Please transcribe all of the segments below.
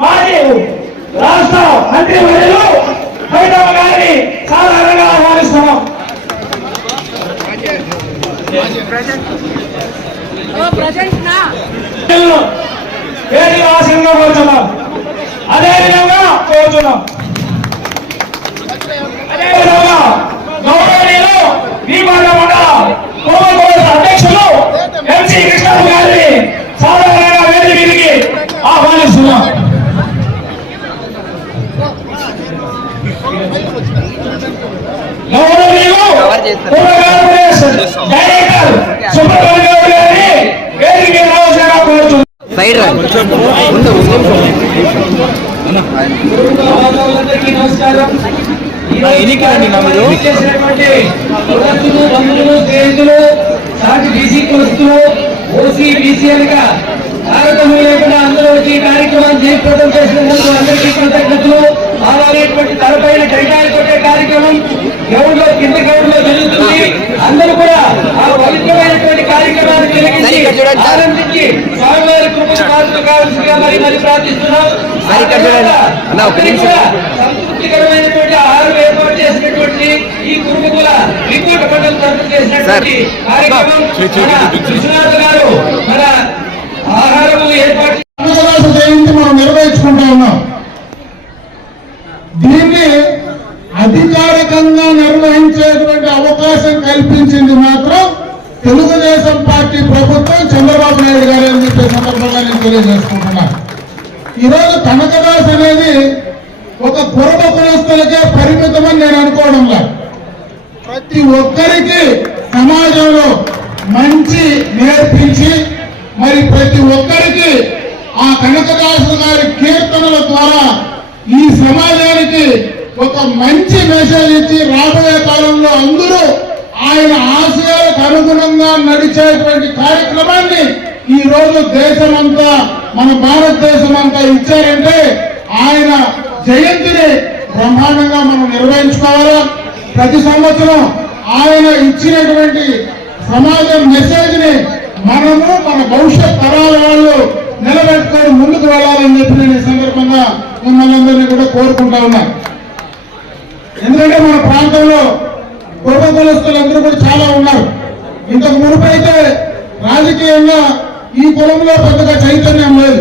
మాజీ రాష్ట్ర మంత్రి వర్యులు హైదరాబాద్ గారిని సాధారణంగా ఆహ్వానిస్తున్నాం. ఆశీర్గా కోరుతున్నాం. అదేవిధంగా కోరుతున్నాం. అదేవిధంగా గౌరవనీయులు భీమవరం మండల కోమకోట అధ్యక్షులు ఎంసీ కృష్ణ గారిని సాధారణంగా వేదిక మీదకి ఆహ్వానిస్తున్నాం. గౌరవనీయులు డైరెక్టర్ సుబ్రహ్మణ్య గారిని వేదిక మీద రావాల్సిందిగా కోరుతున్నాం. నమస్కారం. బీసీ కులస్తులు ఓసీ బీసీలుగా తారతమ్యం లేకుండా అందరూ వచ్చి ఈ కార్యక్రమాన్ని జయప్రదం చేసినందుకు అందరికీ కృతజ్ఞతలు. అలానేటువంటి తలపైన టెంకాయలు కొట్టే కార్యక్రమం గౌడ్లో కింద గౌడ్లో జరుగుతుంది. అందరూ కూడా ఆ పవిత్రమైనటువంటి కార్యక్రమాన్ని తిలకించి ఆనందించి స్వామివారి కృపకు పాత్రలు కావాల్సిందిగా మరి ప్రార్థిస్తున్నాం. సంతృప్తికరమైనటువంటి ఆహారం ఏర్పాటు చేసినటువంటి ఈ కుటుంబకుల రిపోర్ట్ మండలం తరఫు చేసినటువంటి కార్యక్రమం విశ్వనాథ్ గారు మన ఆహారము ఏర్పాటు జయంతి మనం నిర్వహించుకుంటా ఉన్నాం. దీన్ని అధికారికంగా నిర్వహించేటువంటి అవకాశం కల్పించింది మాత్రం తెలుగుదేశం పార్టీ ప్రభుత్వం, చంద్రబాబు నాయుడు గారు అని చెప్పే సందర్భంగా నేను తెలియజేసుకుంటున్నాను. ఈరోజు కనకదాస్ అనేది ఒక కురబ కులస్తులకే పరిమితమని నేను అనుకోవడం లేదు. ప్రతి ఒక్కరికి సమాజంలో మంచి నేర్పించి మరి ప్రతి ఒక్కరికి ఆ కనకదాసు గారి కీర్తనల ద్వారా ఈ సమాజానికి ఒక మంచి మెసేజ్ ఇచ్చి రాబోయే కాలంలో అందరూ ఆయన ఆశయాలకు అనుగుణంగా నడిచేటువంటి కార్యక్రమాన్ని ఈ రోజు దేశమంతా, మన భారతదేశం అంతా ఇచ్చారంటే ఆయన జయంతిని బ్రహ్మాండంగా మనం నిర్వహించుకోవాలా. ప్రతి సంవత్సరం ఆయన ఇచ్చినటువంటి సమాజం మెసేజ్ ని మనము మన భవిష్యత్ తరాల వాళ్ళు నిలబెట్టుకొని ముందుకు వెళ్ళాలని చెప్పి నేను ఈ సందర్భంగా మిమ్మల్ని అందరినీ కూడా కోరుకుంటా ఉన్నా. ఎందుకంటే మన ప్రాంతంలో కుర్మ కులస్తులందరూ కూడా చాలా ఉన్నారు. ఇంతకు మునుపైతే రాజకీయంగా ఈ కులంలో పెద్దగా చైతన్యం లేదు.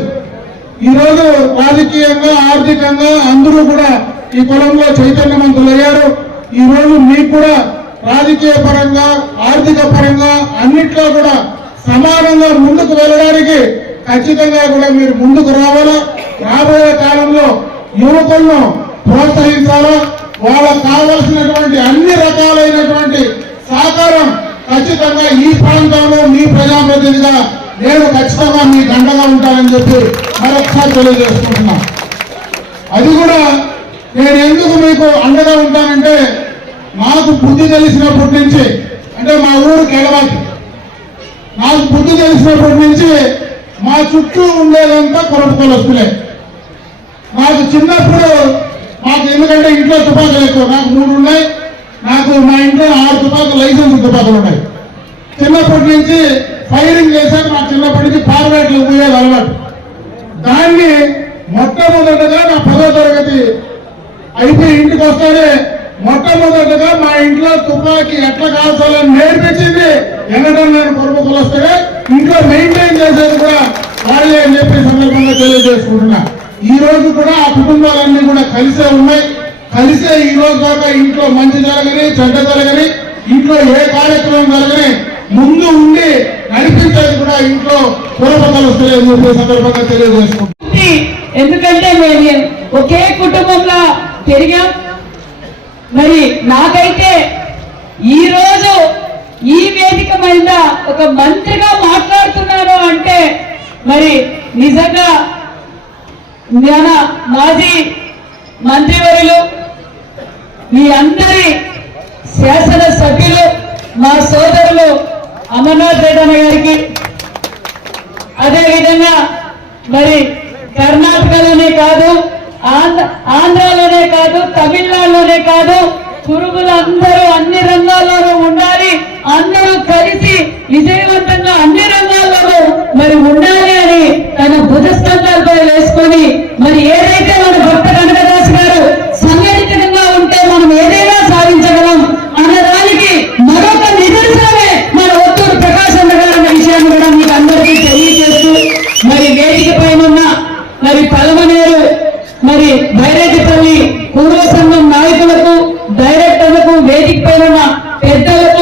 ఈరోజు రాజకీయంగా, ఆర్థికంగా అందరూ కూడా ఈ కులంలో చైతన్యవంతులయ్యారు. ఈ రోజు మీకు కూడా రాజకీయ పరంగా, ఆర్థిక పరంగా అన్నిట్లో కూడా సమానంగా ముందుకు వెళ్ళడానికి ఖచ్చితంగా కూడా మీరు ముందుకు రావాలా. రాబోయే కాలంలో యువకులను ప్రోత్సహించాలా. వాళ్ళకు కావలసినటువంటి అన్ని రకాలైనటువంటి సహకారం ఖచ్చితంగా ఈ ప్రాంతంలో మీ ప్రజాప్రతినిధిగా నేను ఖచ్చితంగా మీ గంటగా ఉంటానని చెప్పి మరొకసారి తెలియజేసుకుంటున్నా. అది కూడా నేను ఎందుకు మీకు అండగా ఉంటానంటే, నాకు బుద్ధి తెలిసినప్పటి నుంచి, అంటే మా ఊరు కేడవాకి, నాకు బుద్ధి తెలిసినప్పటి నుంచి మా చుట్టూ ఉండేదంతా కురబ కులస్తులే. నాకు చిన్నప్పుడు ఎందుకంటే ఇంట్లో తుపాకులు ఎక్కువ, నాకు 3 ఉన్నాయి. నాకు మా ఇంట్లో 6 తుపాకులు, లైసెన్స్ తుపాకులు ఉన్నాయి. చిన్నప్పటి నుంచి ఫైరింగ్ చేశాక నాకు చిన్నప్పటి నుంచి పార్వేట్లు పోయేది అలవాటు. దాన్ని మొట్టమొదటగా నా 10వ తరగతి అయిపోయి ఇంటికి వస్తానే మొట్టమొదటగా మా ఇంట్లో తుపాకీ ఎట్లా కాల్చాలని నేర్పించింది ఎన్నడం నేను కుర్మ కులస్తుగా. ఇంట్లో మెయింటైన్ చేసేది కూడా వాళ్ళే అని చెప్పి సందర్భంగా తెలియజేసుకుంటున్నా. ఈ రోజు కూడా ఆ కుటుంబాలన్నీ కూడా కలిసే ఉన్నాయి. కలిసే ఈ రోజు దాకా ఇంట్లో మంచి జరగని, చెడ్డ జరగని, ఇంట్లో ఏ కార్యక్రమం జరగని ముందు ఉండి నడిపించేది కూడా ఇంట్లో కుర్మ కులస్తులే అని చెప్పే సందర్భంగా తెలియజేసుకుంటున్నాం. ఎందుకంటే మేము ఒకే కుటుంబంలో పెరిగాం. మరి నాకైతే ఈ రోజు ఈ వేదిక మీద ఒక మంత్రిగా మాట్లాడుతున్నాను అంటే మరి నిజంగా మన మాజీ మంత్రివర్యులు, మీ అందరి శాసన సభ్యులు, మా సోదరులు అమర్నాథ్ రెడ్డి అన్న గారికి, అదేవిధంగా మరి కర్ణాటకలోనే కాదు, ఆంధ్రాలోనే కాదు, తమిళనాడులోనే కాదు, కురుబులందరూ అన్ని రంగాల్లోనూ ఉండాలి, అందరూ కలిసి విజయవంతంగా అన్ని రంగాల్లోనూ మరి ఉండాలి అని తన భుజస్కంధాలపై వేసుకొని మరి ఏదైతే మన భక్త కనకదాస్ గారు సంఘటితంగా ఉంటే మనం ఏదైనా సాధించగలం అన్నదానికి మరొక నిదర్శనమే మన ఒత్తూరు ప్రకాశ్ అన్న గారు అన్న విషయాన్ని కూడా మీకు అందరికీ తెలియజేస్తూ మరి వేదిక పైన ఉన్న మరి పలమనేరు మరి బైరెడ్డిపల్లి పూర్వ సంఘం నాయకులకు, డైరెక్టర్లకు, వేదిక పైన ఉన్న పెద్దలకు